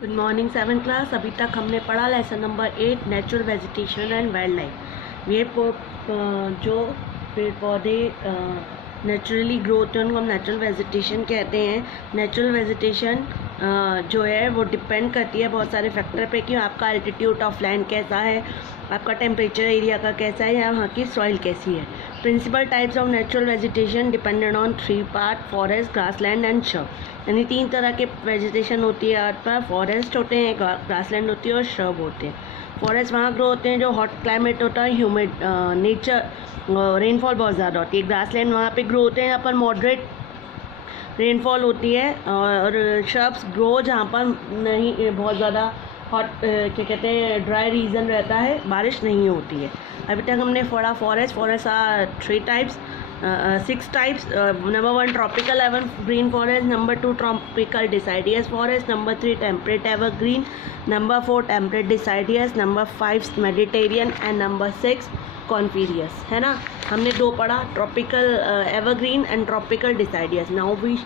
Good morning 7th class. अभी तक हमने पढ़ा lesson number 8 natural vegetation and wild life. ये जो पेड़ पौधे नेचुरली ग्रो होते हैं उनको हम नेचुरल वेजिटेशन कहते हैं। नेचुरल वेजिटेशन जो है वो डिपेंड करती है बहुत सारे फैक्टर पे कि आपका एल्टीट्यूड ऑफ लैंड कैसा है, आपका टेम्परेचर एरिया का कैसा है, या वहाँ की सॉइल कैसी है। Principal types of natural vegetation depended on 3 part: forest, grassland and shrub. यानी 3 तरह के वेजिटेशन होती है अर्थ पर। फॉरेस्ट होते हैं, ग्रासलैंड होती है और श्रब होते हैं। फॉरेस्ट वहाँ ग्रो होते हैं जो हॉट क्लाइमेट होता है, ह्यूमिड नेचर, रेनफॉल बहुत ज़्यादा होती है। ग्रासलैंड वहाँ पे ग्रो होते हैं यहाँ पर मॉडरेट रेनफॉल होती है। और श्रब्स ग्रो जहाँ पर नहीं बहुत ज़्यादा हॉट क्या कहते हैं ड्राई रीजन रहता है, बारिश नहीं होती है। अभी तक हमने पढ़ा forest are 6 types. Number 1 tropical evergreen forest, number 2 tropical deciduous forest, number 3 temperate evergreen, number 4 temperate deciduous, number 5 Mediterranean and number 6 coniferous. है ना, हमने 2 पढ़ा, tropical evergreen and tropical deciduous. Now we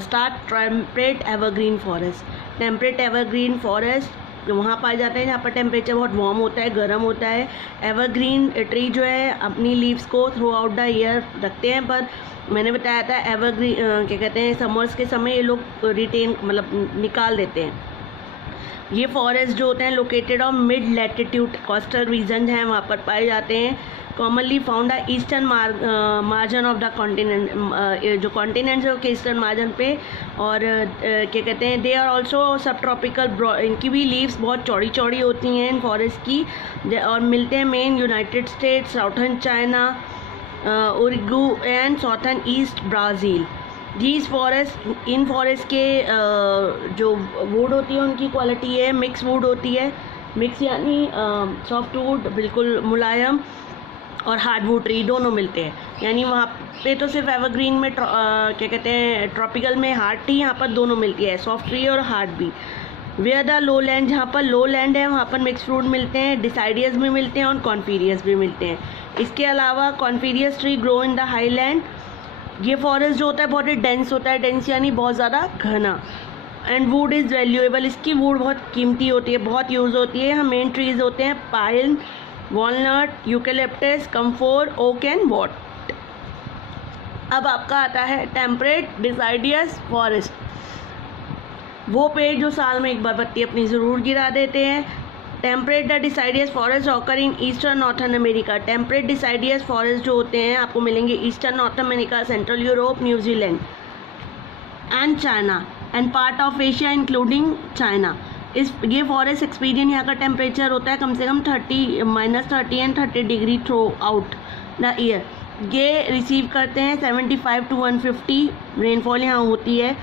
start temperate evergreen forest. Temperate evergreen forest वहाँ पाए जाते हैं जहाँ पर टेम्परेचर बहुत वार्म होता है, गर्म होता है। एवरग्रीन ट्री जो है अपनी लीव्स को थ्रू आउट द ईयर रखते हैं, पर मैंने बताया था एवरग्रीन क्या कहते हैं समर्स के समय ये लोग रिटेन मतलब निकाल देते हैं। ये फॉरेस्ट जो होते हैं located on mid latitude coastal region हैं वहाँ पर पाए जाते हैं। Commonly found the eastern margin of the continent, जो कॉन्टिनेंट है उसके ईस्टर्न मार्जिन पे। और क्या कहते हैं दे आर ऑल्सो सब ट्रॉपिकल, इनकी भी लीव्स बहुत चौड़ी चौड़ी होती हैं इन फॉरेस्ट की, और मिलते हैं main United states, southern China, Uruguay and southern east Brazil. जीस फॉरेस्ट, इन फॉरेस्ट के जो वुड होती है उनकी क्वालिटी है मिक्स वुड होती है। मिक्स यानी सॉफ्ट वुड बिल्कुल मुलायम और हार्ड वुड ट्री दोनों मिलते हैं। यानी वहाँ पे तो सिर्फ एवरग्रीन में क्या कहते हैं ट्रॉपिकल में हार्ड ट्री, यहाँ पर दोनों मिलती है, सॉफ्ट ट्री और हार्ड भी। वेयर द लो लैंड, जहाँ पर लो लैंड है वहाँ पर मिक्स फ्रूट मिलते हैं, डिसाइडियस भी मिलते हैं और कॉन्फीरियस भी मिलते हैं। इसके अलावा coniferous tree grow in the high land. ये फॉरेस्ट जो होता है बहुत ही डेंस होता है, डेंस यानी बहुत ज़्यादा घना। एंड वुड इज़ वैल्यूएबल, इसकी वुड बहुत कीमती होती है, बहुत यूज़ होती है। यहाँ मेन ट्रीज होते हैं pine, walnut, eucalyptus, camphor, oak and what. अब आपका आता है टेम्परेट डिसाइडियस फॉरेस्ट। वो पेड़ जो साल में एक बार पत्ती अपनी ज़रूर गिरा देते हैं। Temperate the deciduous forest occur in eastern northern America. Temperate deciduous forest जो होते हैं आपको मिलेंगे eastern north America, central Europe, New Zealand and China and part of Asia including China. ये फॉरेस्ट एक्सपीरियंस यहाँ का टेम्परेचर होता है कम से कम -30 and 30 degree throughout the year. ये रिसीव करते हैं 75 to 150 रेनफॉल यहाँ होती है।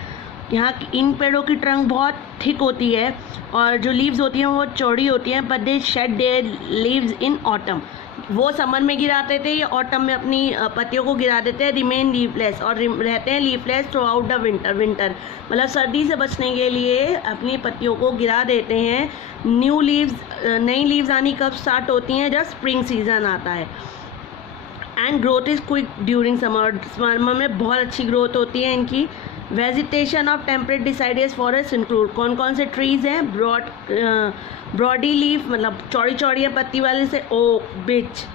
यहाँ इन पेड़ों की ट्रंक बहुत थिक होती है और जो लीव्स होती हैं वो चौड़ी होती हैं, but they shade there leaves in autumn. वो समर में गिराते थे, ये ऑटम में अपनी पत्तियों को गिरा देते हैं। रिमेन लीवलेस, और रहते हैं लीवलेस थ्रू आउट द विंटर मतलब सर्दी से बचने के लिए अपनी पत्तियों को गिरा देते हैं। नई लीव्स आनी कब स्टार्ट होती हैं? जब स्प्रिंग सीजन आता है। And growth is quick during summer में बहुत अच्छी ग्रोथ होती है इनकी। Vegetation of temperate deciduous forest include, कौन कौन से ट्रीज़ हैं? ब्रॉडी लीफ मतलब चौड़ी चौड़ी पत्ती वाले से oak, beech,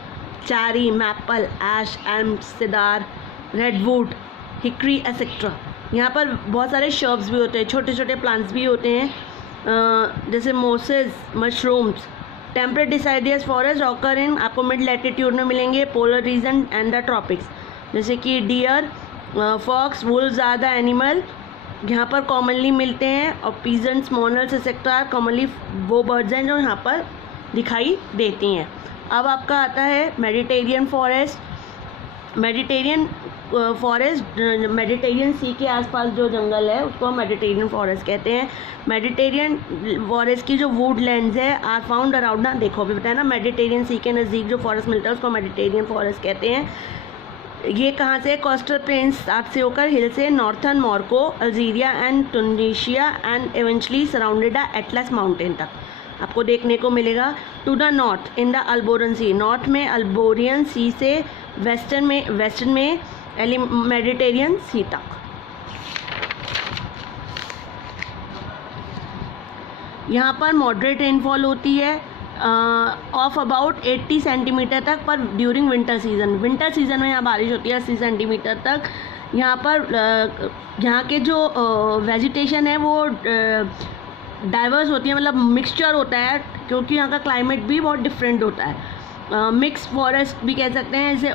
cherry, maple, ash, elm, cedar, redwood, hickory etcetera. यहाँ पर बहुत सारे शर्ब्स भी होते हैं, छोटे छोटे प्लांट्स भी होते हैं जैसे mosses, mushrooms. Temperate deciduous forest occur in आपको मिड लैटिट्यूड में मिलेंगे, polar region and the tropics, जैसे कि deer, fox, wolves are the animal यहाँ पर कॉमनली मिलते हैं। और पीजेंट्स, मोनल्स एक्सेट्रा कॉमनली वो बर्ड्स हैं जो यहाँ पर दिखाई देती हैं। अब आपका आता है मेडिटेरियन फॉरेस्ट। मेडिटेरियन सी के आसपास जो जंगल है उसको हम मेडिटेरियन फॉरेस्ट कहते हैं। मेडिटेरियन फॉरेस्ट की जो वुड लैंड्स है आर फाउंड अराउंड ना, देखो अभी बताया ना, मेडिटेरियन सी के नज़दीक जो फॉरेस्ट मिलता है उसको मेडिटेरियन फॉरेस्ट कहते हैं। ये कहाँ से? कोस्टल प्लेन्स स्टार्ट से होकर हिल से northern Morocco, Algeria and Tunisia and eventually surrounded the Atlas mountain तक आपको देखने को मिलेगा। To the north in the Alboran sea, north में अल्बोरियन सी से वेस्टर्न में मेडिटेरियन सी तक। यहाँ पर मॉडरेट रेनफॉल होती है ऑफ अबाउट 80 सेंटीमीटर तक पर ड्यूरिंग विंटर सीजन में यहाँ बारिश होती है 80 सेंटीमीटर तक। यहाँ पर यहाँ के जो वेजिटेशन है वो डाइवर्स होती है, मतलब मिक्सचर होता है, क्योंकि यहाँ का क्लाइमेट भी बहुत डिफरेंट होता है। मिक्स फॉरेस्ट भी कह सकते हैं, जैसे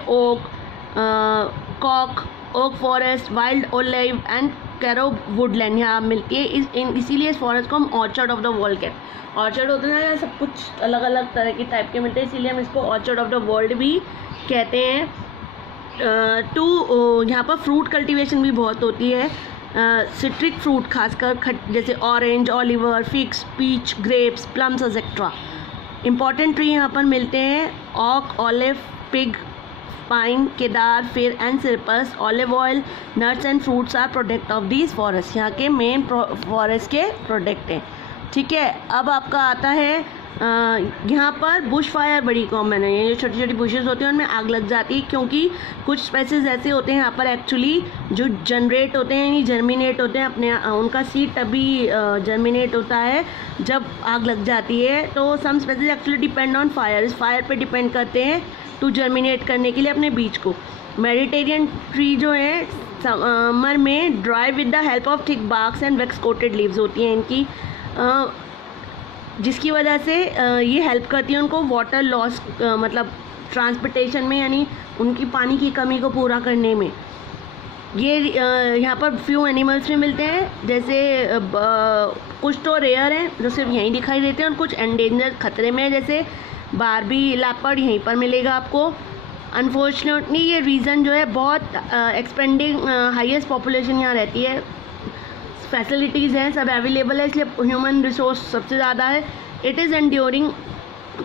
oak forest, wild olive and carob woodland यहाँ मिलती है। इसीलिए इस फॉरेस्ट को हम ऑर्चर्ड ऑफ द वर्ल्ड कहते हैं। ऑर्चर्ड होते हैं सब कुछ अलग अलग तरह के टाइप के मिलते हैं, इसीलिए हम इसको ऑर्चर्ड ऑफ द वर्ल्ड भी कहते हैं। यहाँ पर फ्रूट कल्टीवेशन भी बहुत होती है। सिट्रिक फ्रूट खासकर जैसे orange, oliver, figs, peach, grapes, plums etcetera. Important tree यहाँ पर मिलते हैं ऑक, olive, pig, pine, cedar, fir and cypress. Olive oil, nuts and fruits are product of these forest. यहाँ के मेन फॉरेस्ट के प्रोडक्ट हैं। ठीक है, अब आपका आता है यहाँ पर बुश फायर बड़ी कॉमन है। ये जो छोटी छोटी बुशेस होती हैं उनमें आग लग जाती है, क्योंकि कुछ स्पेसीज ऐसे होते हैं यहाँ पर एक्चुअली जो जनरेट होते हैं यानी जर्मिनेट होते हैं अपने, उनका सीड तभी जर्मिनेट होता है जब आग लग जाती है। तो some species actually depend on fire, इस फायर पे डिपेंड करते हैं टू जर्मिनेट करने के लिए अपने बीज को। मेडिटेरियन ट्री जो है समर में dry with the help of thick barks and wax coated leaves होती हैं इनकी, जिसकी वजह से ये हेल्प करती है उनको वाटर लॉस मतलब ट्रांसपोर्टेशन में, यानी उनकी पानी की कमी को पूरा करने में। ये यहाँ पर फ्यू एनिमल्स में मिलते हैं, जैसे कुछ तो रेयर हैं जो सिर्फ यहीं दिखाई देते हैं और कुछ एंडेंजर खतरे में है, जैसे बारबी लेपर्ड यहीं पर मिलेगा आपको। अनफॉर्चुनेटली ये रीज़न जो है बहुत एक्सपेंडिंग हाईएस्ट पॉपुलेशन यहाँ रहती है, फैसिलिटीज़ हैं सब अवेलेबल है, इसलिए ह्यूमन रिसोर्स सबसे ज़्यादा है। इट इज़ एंड्योरिंग,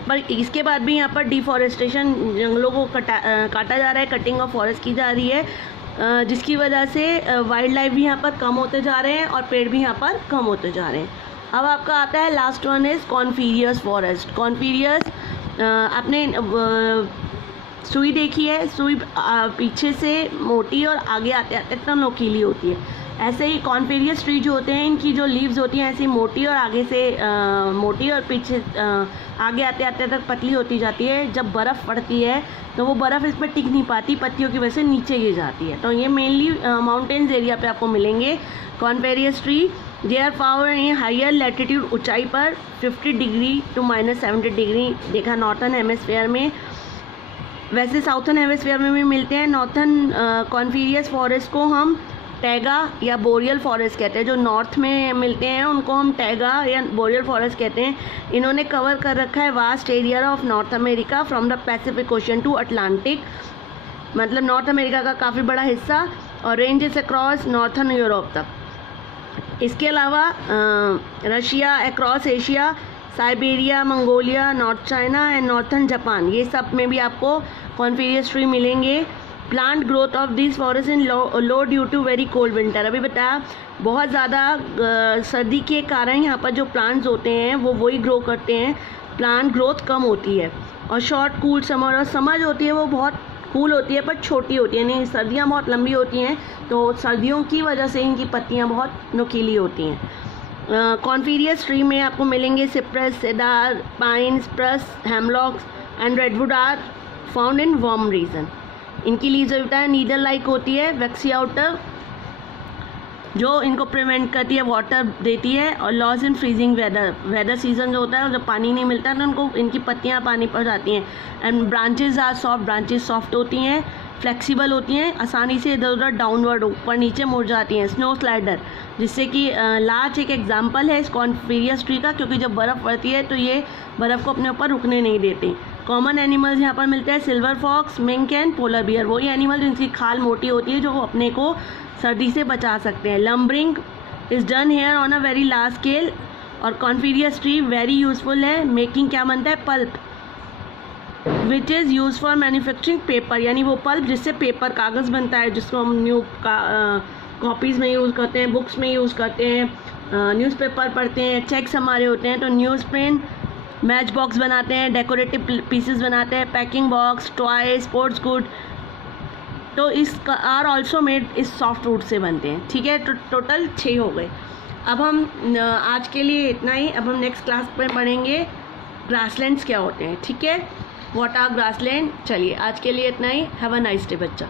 पर इसके बाद भी यहाँ पर डिफॉरेस्टेशन, जंगलों को काटा जा रहा है, कटिंग ऑफ फॉरेस्ट की जा रही है, जिसकी वजह से वाइल्ड लाइफ भी यहाँ पर कम होते जा रहे हैं और पेड़ भी यहाँ पर कम होते जा रहे हैं। अब आपका आता है लास्ट वन इज़ कॉन्फीरियस फॉरेस्ट। कॉन्फीरियस आपने सुई देखी है, सुई पीछे से मोटी और आगे आते आते एकदम नोकीली होती है। ऐसे ही कॉन्फेरियस ट्री जो होते हैं इनकी जो लीव्स होती हैं ऐसी मोटी और आगे से मोटी और पीछे आगे आते आते तक पतली होती जाती है। जब बर्फ़ पड़ती है तो वो बर्फ़ इस पर टिक नहीं पाती, पत्तियों की वजह से नीचे गिर जाती है। तो ये मेनली माउंटेन्स एरिया पे आपको मिलेंगे coniferous tree. They are found in higher latitude, ऊंचाई पर 50 डिग्री टू -70 डिग्री देखा नॉर्थन हेमिस्फीयर में। वैसे साउथर्न हेमिस्फीयर में भी मिलते हैं। नॉर्थन कॉन्फेरियस फॉरेस्ट को हम टैगा या बोरियल फॉरेस्ट कहते हैं। जो नॉर्थ में मिलते हैं उनको हम टैगा या बोरियल फॉरेस्ट कहते हैं। इन्होंने कवर कर रखा है vast area of North America from the Pacific Ocean to Atlantic, मतलब नॉर्थ अमेरिका का काफ़ी बड़ा हिस्सा, और रेंजेस अक्रॉस नॉर्थन यूरोप तक। इसके अलावा Russia, across Asia, Siberia, Mongolia, North China and northern Japan, ये सब में भी आपको कॉन्फेरियस ट्री मिलेंगे। Plant growth of this forest in low due to very cold winter. अभी बताया बहुत ज़्यादा सर्दी के कारण यहाँ पर जो प्लांट्स होते हैं वो वही ग्रो करते हैं, प्लांट ग्रोथ कम होती है। और शॉर्ट कूल समर, और समर जो होती है वो बहुत कूल होती है पर छोटी होती है, यानी सर्दियाँ बहुत लंबी होती हैं, तो सर्दियों की वजह से इनकी पत्तियाँ बहुत नुकीली होती हैं। कॉन्फेरियस ट्री में आपको मिलेंगे cypress, cedar, pine, spruce, hemlocks and redwood are found in warm region. इनकी लीव्स होता है नीडल लाइक होती है, वैक्सी आउटर जो इनको प्रिवेंट करती है, वाटर देती है, और loss in freezing weather season जो होता है जब पानी नहीं मिलता है तो उनको इनकी पत्तियां पानी पर जाती हैं। And branches are soft, branches soft होती हैं, फ्लेक्सिबल होती हैं, आसानी से इधर उधर डाउनवर्ड ऊपर नीचे मुड़ जाती हैं। स्नो स्लाइडर, जिससे कि लार्च एक एग्जाम्पल है इस कॉन्फेरियस ट्री का, क्योंकि जब बर्फ़ पड़ती है तो ये बर्फ़ को अपने ऊपर रुकने नहीं देते। कॉमन एनिमल्स यहाँ पर मिलते हैं silver fox, mink and polar bear, वही एनिमल जिनकी खाल मोटी होती है जो अपने को सर्दी से बचा सकते हैं। Lumbering is done here on a very large scale, और कॉन्फेरियस ट्री वेरी यूजफुल है। मेकिंग क्या बनता है, pulp, which is use for manufacturing paper, यानी वो पल्प जिससे पेपर कागज़ बनता है, जिसको हम कॉपीज़ में यूज़ करते हैं, बुक्स में यूज़ करते हैं, न्यूज़पेपर पढ़ते हैं, चेक्स हमारे होते हैं तो न्यूज़ प्रिंट, मैच बॉक्स बनाते हैं, डेकोरेटिव पीसेस बनाते हैं, packing box, toy, sports good, तो इस आर ऑल्सो मेड इस सॉफ्ट वुड से बनते हैं। ठीक है, तो टोटल 6 हो गए। अब हम आज के लिए इतना ही। अब हम नेक्स्ट क्लास में पढ़ेंगे ग्रासलैंड्स क्या होते हैं, ठीक है, व्हाट आर ग्रासलैंड। चलिए आज के लिए इतना ही। हैव अ नाइस डे बच्चा।